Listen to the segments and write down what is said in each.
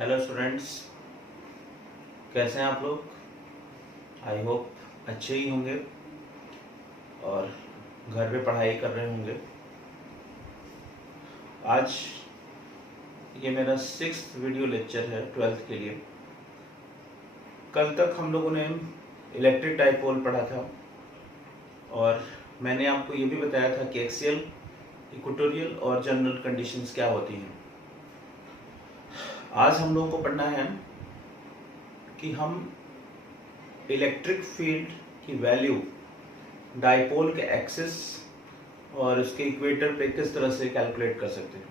Hello students, कैसे हैं आप लोग। आई होप अच्छे ही होंगे और घर पे पढ़ाई कर रहे होंगे। आज ये मेरा 6th वीडियो लेक्चर है 12th के लिए। कल तक हम लोगों ने इलेक्ट्रिक डाइपोल पढ़ा था और मैंने आपको ये भी बताया था कि एक्सियल, इक्वेटोरियल और जनरल कंडीशंस क्या होती हैं। आज हम लोगों को पढ़ना है कि हम इलेक्ट्रिक फील्ड की वैल्यू डाइपोल के एक्सिस और उसके इक्वेटर पे किस तरह से कैलकुलेट कर सकते हैं।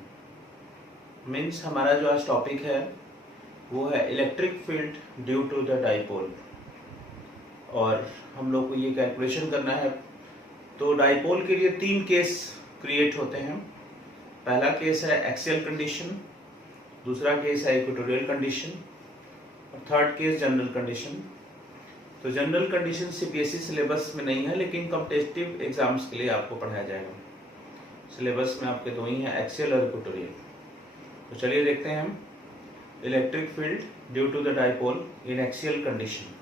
मीन्स हमारा जो आज टॉपिक है वो है electric field due to the dipole, और हम लोग को ये कैलकुलेशन करना है। तो डाइपोल के लिए 3 केस क्रिएट होते हैं। पहला केस है एक्सियल कंडीशन, दूसरा केस है इक्वेटोरियल कंडीशन और थर्ड केस जनरल कंडीशन। तो जनरल कंडीशन सीबीएसई सिलेबस में नहीं है, लेकिन कॉम्पिटिटिव एग्जाम्स के लिए आपको पढ़ाया जाएगा। सिलेबस में आपके 2 ही हैं, एक्सियल और इक्वेटोरियल। तो चलिए देखते हैं हम electric field due to the dipole in axial condition.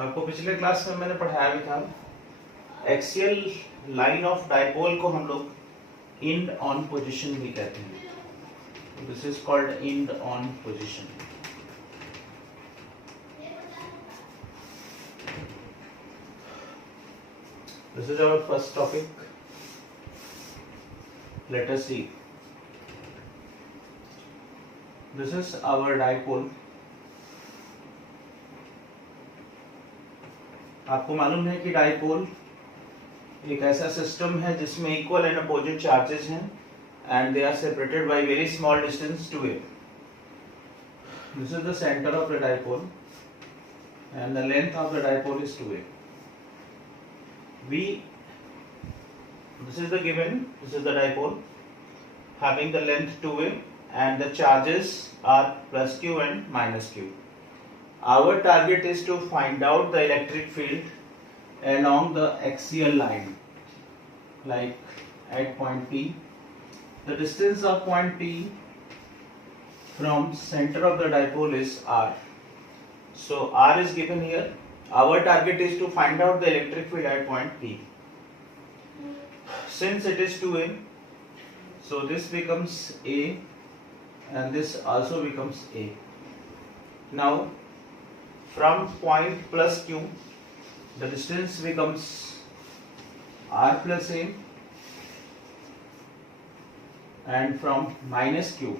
आपको पिछले क्लास में मैंने पढ़ाया भी था, एक्सियल लाइन ऑफ डाइपोल को हम लोग इंड ऑन पोजीशन भी कहते हैं। This is called end on position. This is our first topic. Let us see. This is our dipole. आपको मालूम है कि डाइपोल एक ऐसा सिस्टम है जिसमें इक्वल एंड अपोजिट चार्जेस हैं and they are separated by very small distance to it. This is the centre of the dipole and the length of the dipole is 2a. This is the given, this is the dipole having the length 2a and the charges are plus q and minus q. Our target is to find out the electric field along the axial line, like at point P. The distance of point P from center of the dipole is r. So r is given here. Our target is to find out the electric field at point P. Since it is 2a, so this becomes a and this also becomes a. Now from point plus q, the distance becomes r plus a, and from minus q,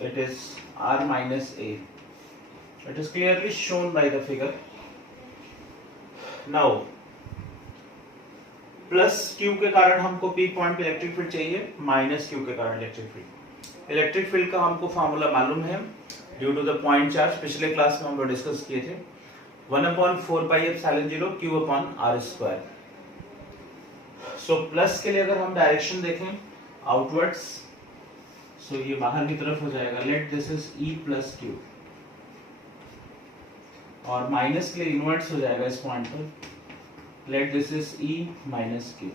it is r minus a. It is clearly shown by the figure. Now plus q के कारण हमको p point पे electric field चाहिए, minus q के कारण electric field. Electric field का हमको formula मालूम है, due to the point charge. पिछले क्लास में हम लोग डिस्कस किए थे 1/4πε0 q/r²। सो प्लस के लिए अगर हम डायरेक्शन देखें आउटवर्ड्स, सो ये बाहर की तरफ हो जाएगा। Let this is e plus q। और माइनस के लिए इनवर्ट्स हो जाएगा इस पॉइंट पर। Let this is e minus q।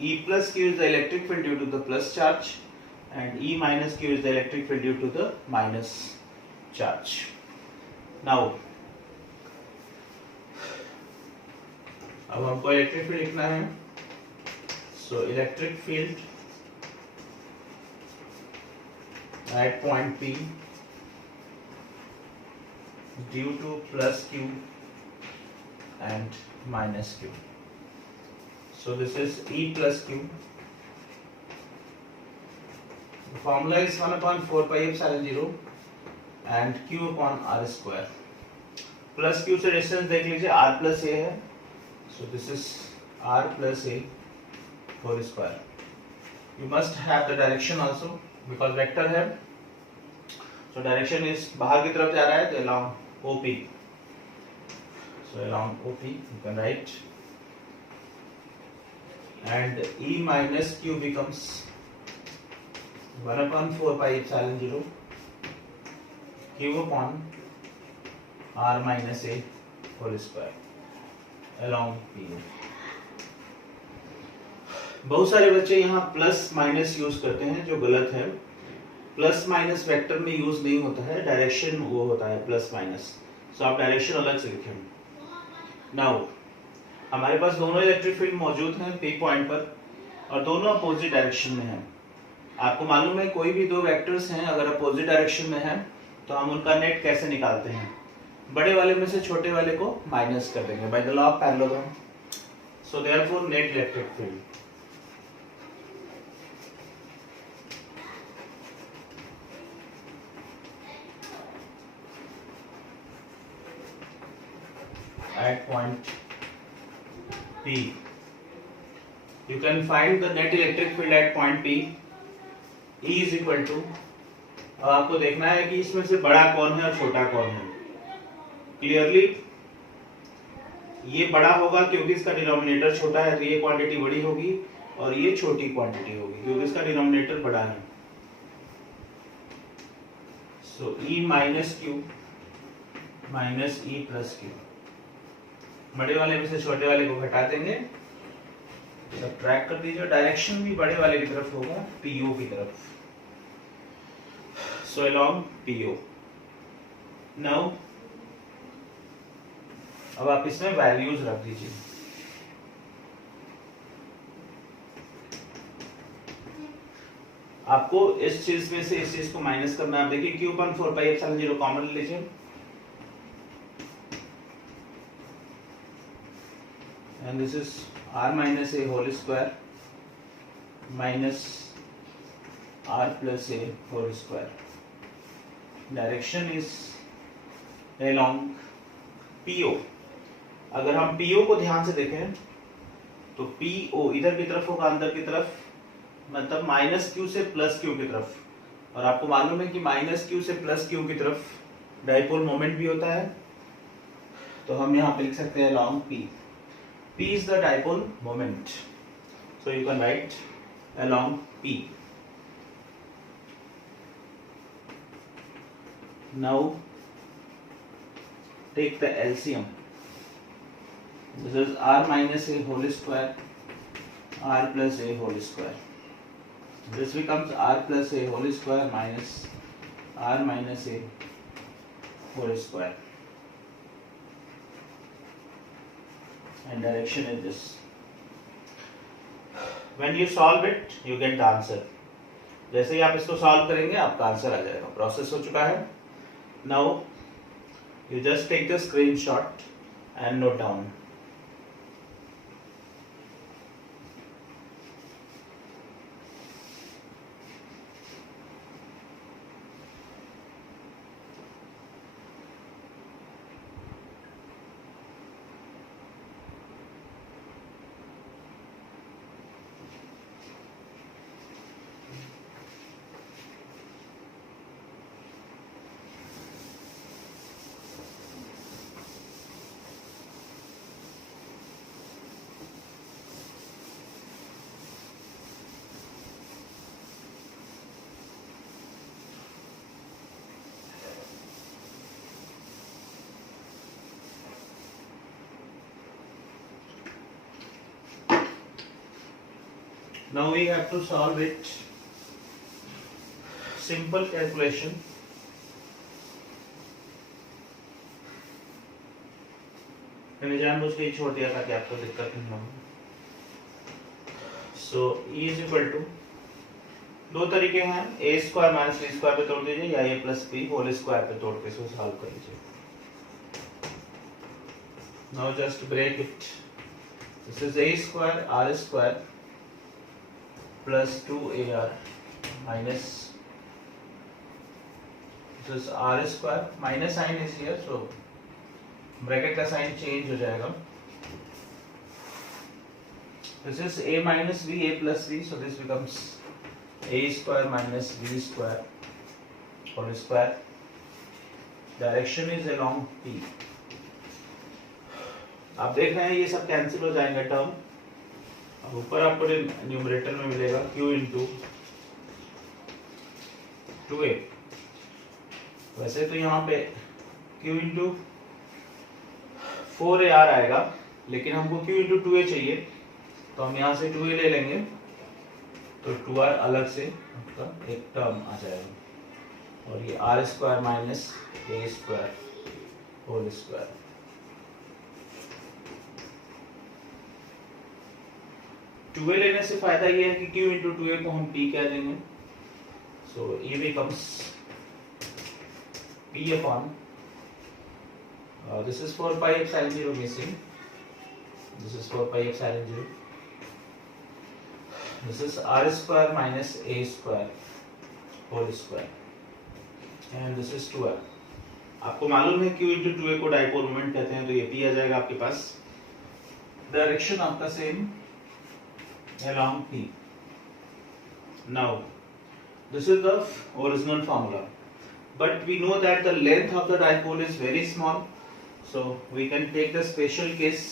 E plus q is the electric field due to the plus charge and E minus q is the electric field due to the minus charge. Now अब हमको electric field लिखना है। So electric field at point P due to plus q and minus q. So this is E plus q. The formula is 1/4πε0 and q/r²। Plus q से distance देख लीजिए, r plus a है। So this is r plus a whole square. You must have the direction also. Because vector है, so direction is बाहर की तरफ जा रहा है, तो along OP, so along OP you can write, and E minus Q becomes 1/4 pi epsilon 0 Q upon R minus A whole square along PO। बहुत सारे बच्चे यहाँ प्लस माइनस यूज करते हैं, जो गलत है। प्लस माइनस वेक्टर में यूज नहीं होता है, डायरेक्शन वो होता है प्लस माइनस, सो आप डायरेक्शन अलग से लिखें। नाउ हमारे पास दोनों इलेक्ट्रिक फील्ड मौजूद हैं P पॉइंट पर, और दोनों अपोजिट डायरेक्शन में हैं। आपको मालूम है कोई भी दो वेक्टर्स हैं अगर अपोजिट डायरेक्शन में हैं तो हम उनका नेट कैसे निकालते हैं, बड़े वाले में से छोटे वाले को माइनस कर देंगे by the law of parallelogram. So therefore net electric field at point P, you can find the net electric field at point P, E is equal to, अब आपको देखना है कि इसमें से बड़ा कौन है और छोटा कौन है। क्लियरली ये बड़ा होगा क्योंकि इसका डिनोमिनेटर छोटा है, तो ये क्वांटिटी बड़ी होगी, और ये छोटी क्वांटिटी होगी क्योंकि इसका डिनोमिनेटर बड़ा है। सो E minus Q minus E plus Q, बड़े वाले में से छोटे वाले को घटा देंगे, सबट्रैक्ट कर दीजिए, डायरेक्शन भी बड़े वाले की तरफ होगा, पीओ की तरफ, सो अलोंग पीओ। नाउ अब आप इसमें वैल्यूज रख दीजिए। आपको इस चीज में से इस चीज को माइनस करना है। आप देखिए क्यू अपन 4 पाई एप्सिलॉन 0 कॉमन ले लीजिए, and this is r minus a whole square minus r plus a whole square, direction is along PO। अगर हम PO को ध्यान से देखें तो PO इधर की तरफ होगा, अंदर की तरफ, मतलब माइनस क्यू से प्लस क्यू की तरफ, और आपको मालूम है कि माइनस क्यू से प्लस क्यू की तरफ डाइपोल मोमेंट भी होता है, तो हम यहाँ पे लिख सकते हैं along P। P is the dipole moment, so you can write along P। Now take the LCM, this is r minus a whole square r plus a whole square, this becomes r plus a whole square minus r minus a whole square, and direction is this। When you solve it, you get the answer। जैसे ही आप इसको solve करेंगे आपका answer आ जाएगा, process हो चुका है। Now you just take the screenshot and note down। Now we have to solve it, simple calculation। मैंने जानबूझ के छोड़ दिया ताकि आपको दिक्कत नहीं हो। So E is equal to, दो तरीके हैं, a square minus b square पे तोड़ दीजिए, या a plus b whole square पे तोड़ के इसको सॉल्व कर लीजिए। Now just break it, this is a square r square plus 2ar minus, this is r square, minus sign is here, so bracket का साइन चेंज हो जाएगा। This is a minus b, a plus b, so this becomes a square minus b square whole square, direction is along p. आप देख रहे हैं ये सब cancel हो जाएंगे टर्म। अब ऊपर आपको न्यूमरेटर में मिलेगा q इंटू 2a। वैसे तो यहाँ पे q इंटू 4ar आएगा, लेकिन हमको q इंटू 2a चाहिए, तो हम यहाँ से 2a ले लेंगे, तो 2r अलग से आपका एक टर्म आ जाएगा, और ये r square minus a square whole square. Two A लेने से फायदा ये है कि q इंटू 2a को हम p कह देंगे, सो ये becomes p upon this is 4 pi epsilon 0 missing, this is 4 pi epsilon 0, this is r square minus a square whole square and this is 2r। आपको मालूम है q इंटू 2a को dipole moment कहते हैं, तो ये p आ जाएगा आपके पास। डायरेक्शन आपका same along P. Now, this is the original formula, but we know that the length of the dipole is very small, so we can take the special case.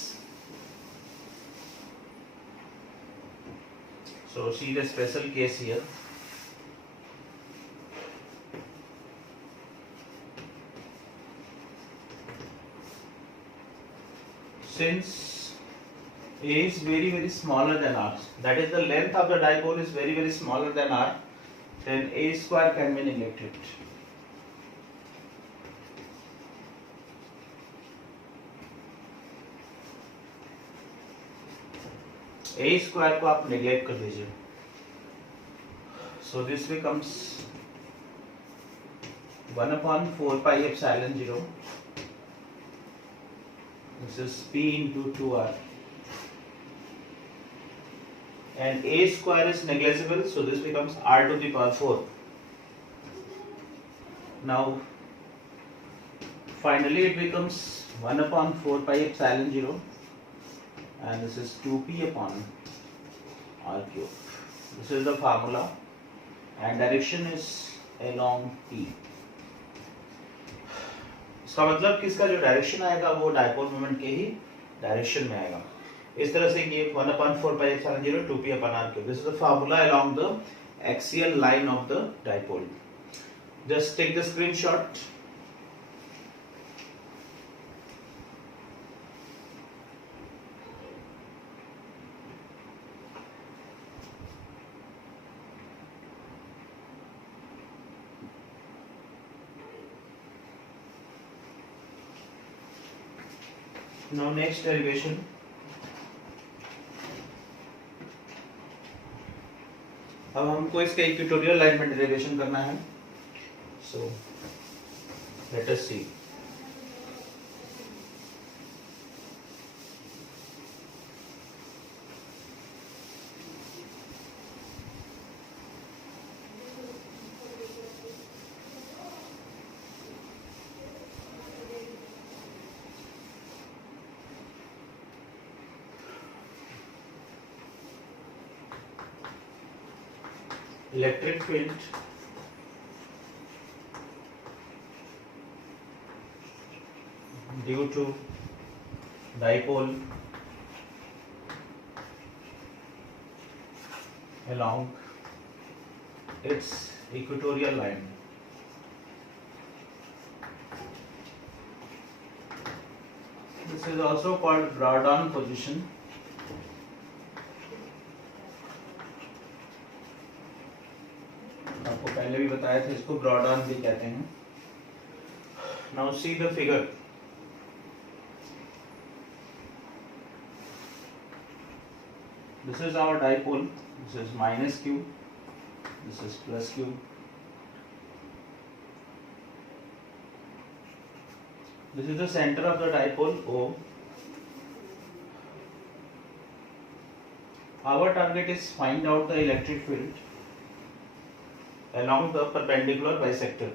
So see the special case here. Since A is very smaller than r, that is the length of the dipole is very smaller than r, then a square can be neglected. a square को आप neglect कर दीजिए, so this becomes 1 upon 4 pi epsilon 0, this is p into 2r, and a square is negligible, so this becomes r to the power 4. Now finally it becomes 1 upon 4 pi epsilon 0, and this is 2p upon r cube. This is the formula, and direction is along p. इसका मतलब कि इसका जो direction आएगा वो dipole moment के ही direction में आएगा। इस तरह से ये 1 upon 4 pi epsilon 0 2p upon r cube. This is the formula along the axial line of the dipole. Just take the screenshot. Now next derivation. अब हमको इसके इक्वेटोरियल लाइन में डेरिवेशन करना है, so let us C. Electric field due to dipole along its equatorial line. This is also called Broughton position. आपको पहले भी बताया था, इसको ब्रॉडॉन भी कहते हैं। Now see the figure. This is our dipole, this is minus q, this is plus q, this is the centre of the dipole O. Our target is find out the electric field along the perpendicular bisector.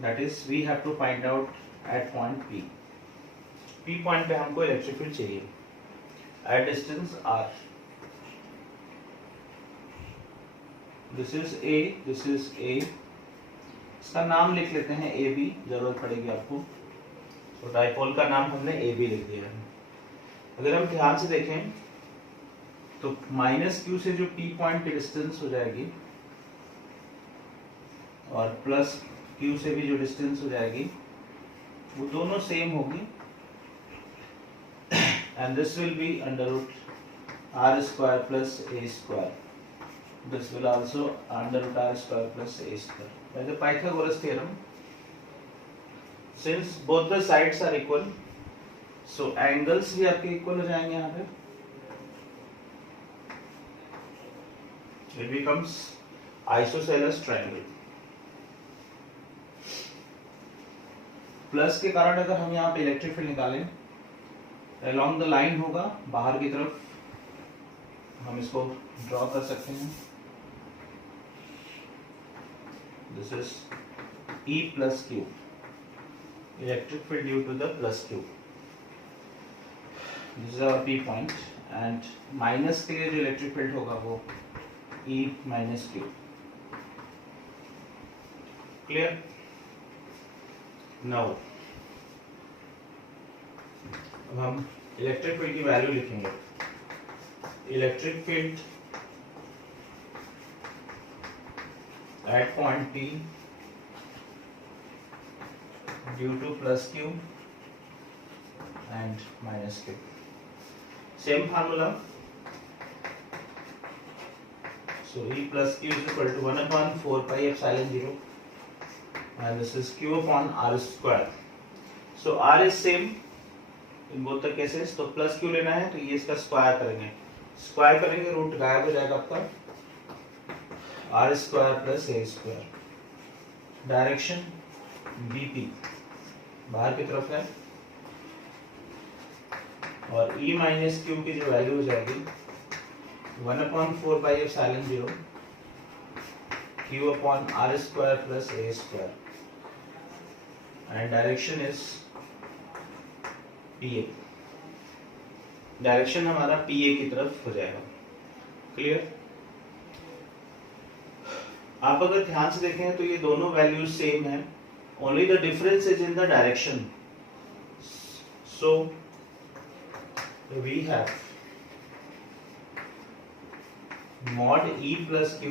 That is, we have to find out at point P. P point पे हमको electric field चाहिए। at distance r. This is A, this is A. इसका नाम लिख लेते हैं A B, जरूरत पड़ेगी आपको। तो डाइपोल का नाम हमने ए बी लिख दिया है। अगर हम ध्यान से देखें तो माइनस क्यू से जो पी पॉइंट की डिस्टेंस हो जाएगी और प्लस क्यू से भी जो डिस्टेंस हो जाएगी वो दोनों सेम होगी, and this will be under root r square plus a square. This will also under root r square plus a square. By the Pythagoras theorem, since both the sides are equal, so angles भी आपके equal हो जाएंगे यहाँ पे. It becomes isosceles triangle. Plus के कारण अगर हम यहाँ पे इलेक्ट्रिक फील्ड निकालें, अलोंग द लाइन होगा बाहर की तरफ, हम इसको ड्रॉ कर सकते हैं. This is E plus q, electric field due to the plus q. This is our P point, and minus के लिए जो इलेक्ट्रिक फील्ड होगा वो E minus q. Clear? Now अब हम इलेक्ट्रिक फील्ड की वैल्यू लिखेंगे. Electric field at point P due to plus q and minus q. Same formula. So E plus Q is equal to 1 upon 4 pi epsilon 0, and this is Q upon R square. So R is same in both the cases. तो plus Q लेना है तो ये इसका square करेंगे. Square करेंगे root गायब हो जाएगा आपका. R square plus A square. Direction BP बाहर की तरफ है, और E माइनस Q की जो वैल्यू हो जाएगी 1 upon 4 pi epsilon 0 Q upon R square plus A square, and direction is PA. Direction हमारा PA की तरफ हो जाएगा. क्लियर? आप अगर ध्यान से देखें तो ये दोनों वैल्यूज सेम है, only the difference is in the direction. So we have mod E plus Q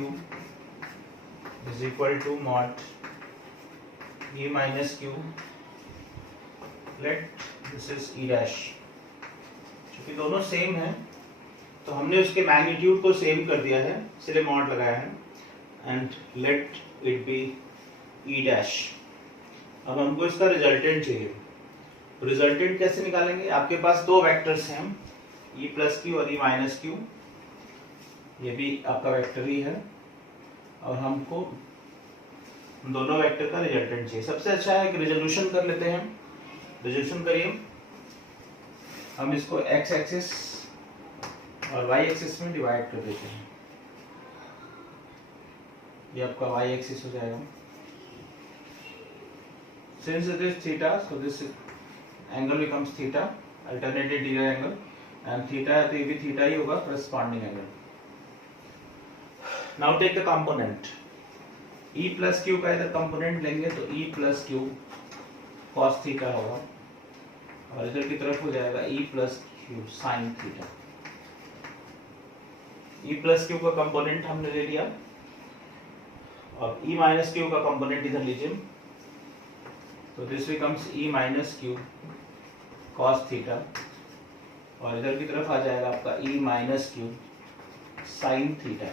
is equal to mod E minus Q. Let this is E dash. क्योंकि दोनों सेम है तो हमने उसके मैग्नीट्यूड को सेम कर दिया है, इसलिए मॉड लगाया है. And let it be E dash. अब हमको इसका रिजल्टेंट चाहिए. रिजल्टेंट कैसे निकालेंगे? आपके पास दो वेक्टर्स हैं, E plus Q और E minus Q. ये भी आपका वेक्टर ही है, और हमको दोनों वेक्टर का रिजल्टेंट चाहिए. सबसे अच्छा है कि रिजोल्यूशन कर लेते हैं. रिजोल्यूशन करिए. हम इसको x एक्सिस और y एक्सिस में डिवाइड कर देते हैं. ये आपका y एक्सिस हो जाएगा. Since it is theta, so this angle becomes theta, alternative D angle, and theta है तो ये भी थीटा ही होगा, corresponding angle. Now take the component. E plus Q का इधर कंपोनेंट लेंगे तो E plus Q cos theta होगा, और इधर की तरफ हो जाएगा E plus Q sin theta. E plus Q का कंपोनेंट हमने ले लिया, और E minus Q का कंपोनेंट इधर लीजिए. तो this becomes E minus Q cos theta, और इधर की तरफ आ जाएगा आपका E minus Q sin theta.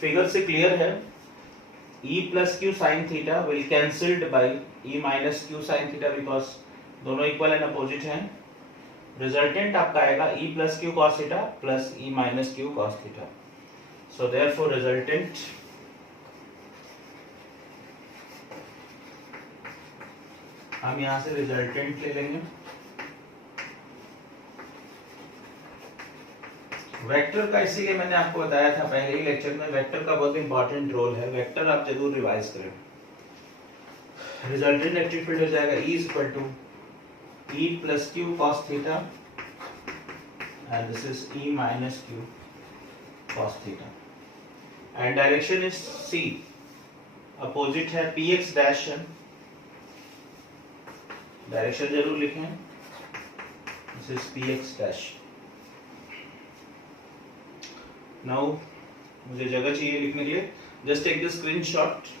Figure से क्लियर है. E plus Q sin theta will cancelled by E minus Q sin theta, because दोनों इक्वल एंड अपोजिट हैं. रिजल्टेंट आपका आएगा E plus Q cos theta plus E minus Q cos theta. So therefore resultant हम यहां से resultant ले लेंगे. Vector का इसीलिए मैंने आपको बताया था पहले ही लेक्चर में, वेक्टर का बहुत इंपॉर्टेंट रोल है. वेक्टर आप जरूर रिवाइज करें. रिजल्टेंट इलेक्ट्रिक फील्ड हो जाएगा E equal to E plus Q cos theta and this is E minus Q cos theta and direction is C, opposite है px डैश है, डायरेक्शन जरूर लिखें, this is px dash. Now मुझे जगह चाहिए लिखने के लिए, जस्ट टेक द स्क्रीनशॉट।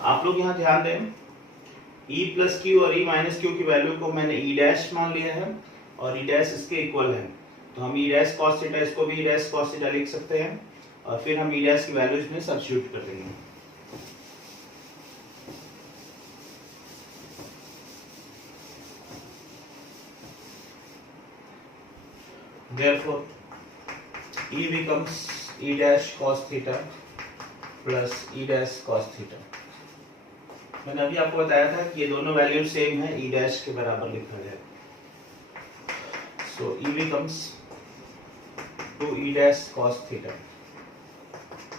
आप लोग यहाँ ध्यान दें, E प्लस क्यू और E माइनस क्यू की वैल्यू को मैंने E डैश मान लिया है और E डैश इसके इक्वल है, तो हम E डैश cos थीटा इसको भी E डैश cos थीटा लिख सकते हैं और फिर हम E डैश की वैल्यू इसमें सब्स्टिट्यूट कर देंगे। Therefore, E becomes E dash cos theta plus E dash cos theta। मैंने अभी आपको बताया था कि ये दोनों वैल्यू सेम है, E डैश के बराबर लिखा गया। So E becomes 2 E dash cos theta।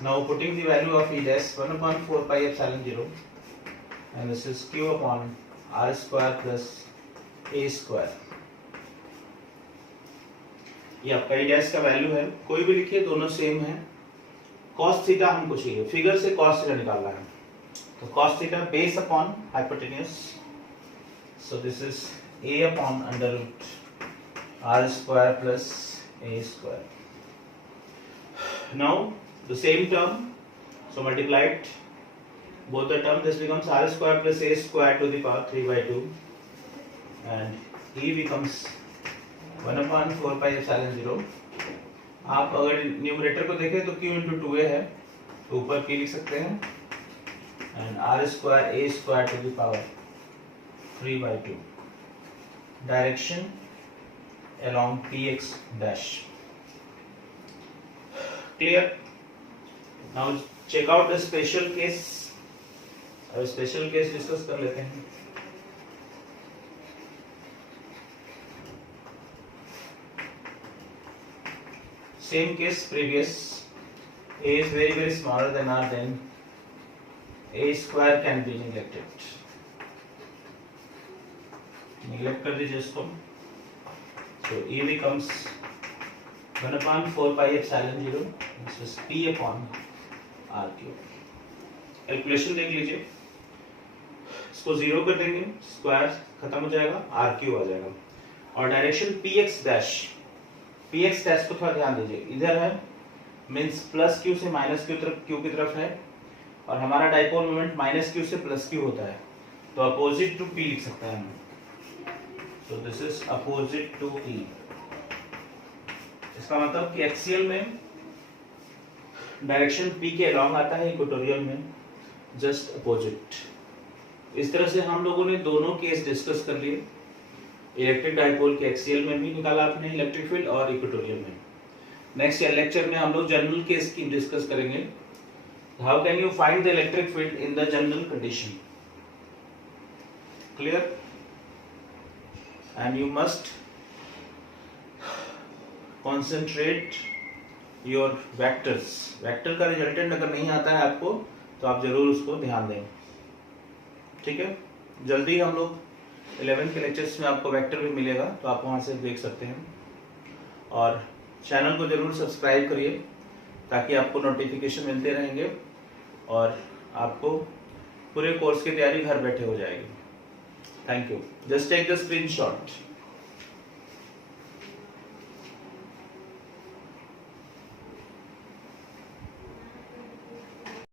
Now putting the value of E dash 1/4 pi epsilon 0 and this is Q upon R square plus A square। ये आपका E डैश का value है, कोई भी लिखिए, दोनों सेम है। cos थीटा हमको चाहिए, फिगर से cos थीटा निकालना है, तो cos theta base upon hypotenuse, so this is a upon under root r square plus a square। Now the same term, so multiplied both the term, this becomes r square plus a square to the power 3/2 and E becomes 1/4 pi epsilon 0। आप अगर numerator को देखें तो q into 2a है, तो ऊपर p लिख सकते हैं and r square a square to the power 3/2। Direction along px dash। Clear? Now check out the special case। अब स्पेशल केस डिस्कस कर लेते हैं। Same case previous, a is very smaller than r, then a square can be neglected। Neglect कर दीजिए इसको, so E becomes 1/4 pi epsilon 0, this is P upon R cube। Calculation देख लीजिए, इसको 0 कर देंगे, स्क्वायर खत्म हो जाएगा, R क्यूब आ जाएगा। और डायरेक्शन px डैश को थोड़ा ध्यान दीजिए, इधर है मींस प्लस क्यू से माइनस क्यू की तरफ है और हमारा डाइपोल मोमेंट माइनस क्यू से प्लस क्यू होता है, तो अपोजिट टू पी लिख सकते हैं हम, तो दिस इज अपोजिट टू ई। इसका मतलब कि एक्सियल में डायरेक्शन पी के अलॉन्ग आता है, इक्वेटोरियल में जस्ट अपोजिट। इस तरह से हम लोगों ने दोनों केस डिस्कस कर लिए, इलेक्ट्रिक डाइपोल के एक्सियल में भी निकाला आपने इलेक्ट्रिक फील्ड और इक्वेटोरियल में। नेक्स्ट लेक्चर में हम लोग जनरल केस की डिस्कस करेंगे, how can you find the electric field in the general condition। clear? and you must concentrate your vectors। Vector का रिजल्टेंट अगर नहीं आता है आपको तो आप जरूर उसको ध्यान दें, ठीक है। जल्दी हम लोग 11 के लेक्चर्स में आपको वेक्टर भी मिलेगा, तो आप वहां से देख सकते हैं और चैनल को जरूर सब्सक्राइब करिए ताकि आपको नोटिफिकेशन मिलते रहेंगे और आपको पूरे कोर्स की तैयारी घर बैठे हो जाएगी। Thank you. Just take the screenshot.